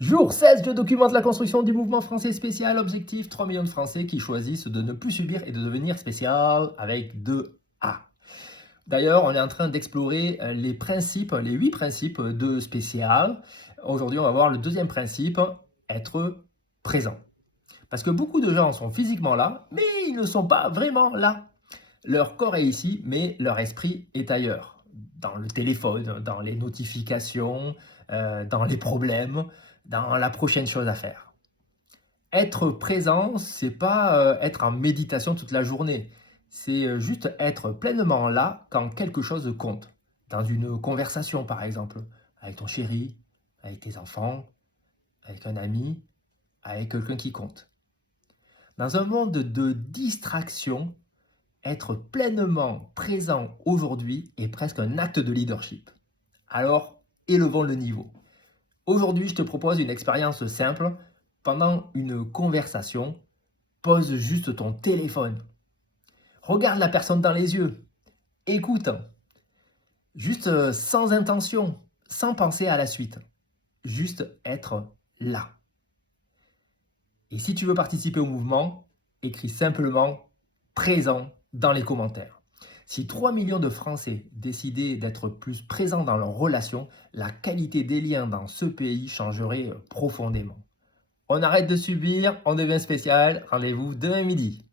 Jour 16, je documente la construction du mouvement français spécial. Objectif 3 millions de Français qui choisissent de ne plus subir et de devenir spécial avec 2 A. D'ailleurs, on est en train d'explorer les principes, les 8 principes de spécial. Aujourd'hui, on va voir le deuxième principe, être présent. Parce que beaucoup de gens sont physiquement là, mais ils ne sont pas vraiment là. Leur corps est ici, mais leur esprit est ailleurs. Dans le téléphone, dans les notifications, dans les problèmes, dans la prochaine chose à faire. Être présent, c'est pas être en méditation toute la journée. C'est juste être pleinement là quand quelque chose compte. Dans une conversation, par exemple, avec ton chéri, avec tes enfants, avec un ami, avec quelqu'un qui compte. Dans un monde de distraction, être pleinement présent aujourd'hui est presque un acte de leadership. Alors, élevons le niveau. Aujourd'hui, je te propose une expérience simple. Pendant une conversation, pose juste ton téléphone. Regarde la personne dans les yeux. Écoute. Juste sans intention, sans penser à la suite. Juste être là. Et si tu veux participer au mouvement, écris simplement présent dans les commentaires. Si 3 millions de Français décidaient d'être plus présents dans leurs relations, la qualité des liens dans ce pays changerait profondément. On arrête de subir, on devient spécial. Rendez-vous demain midi.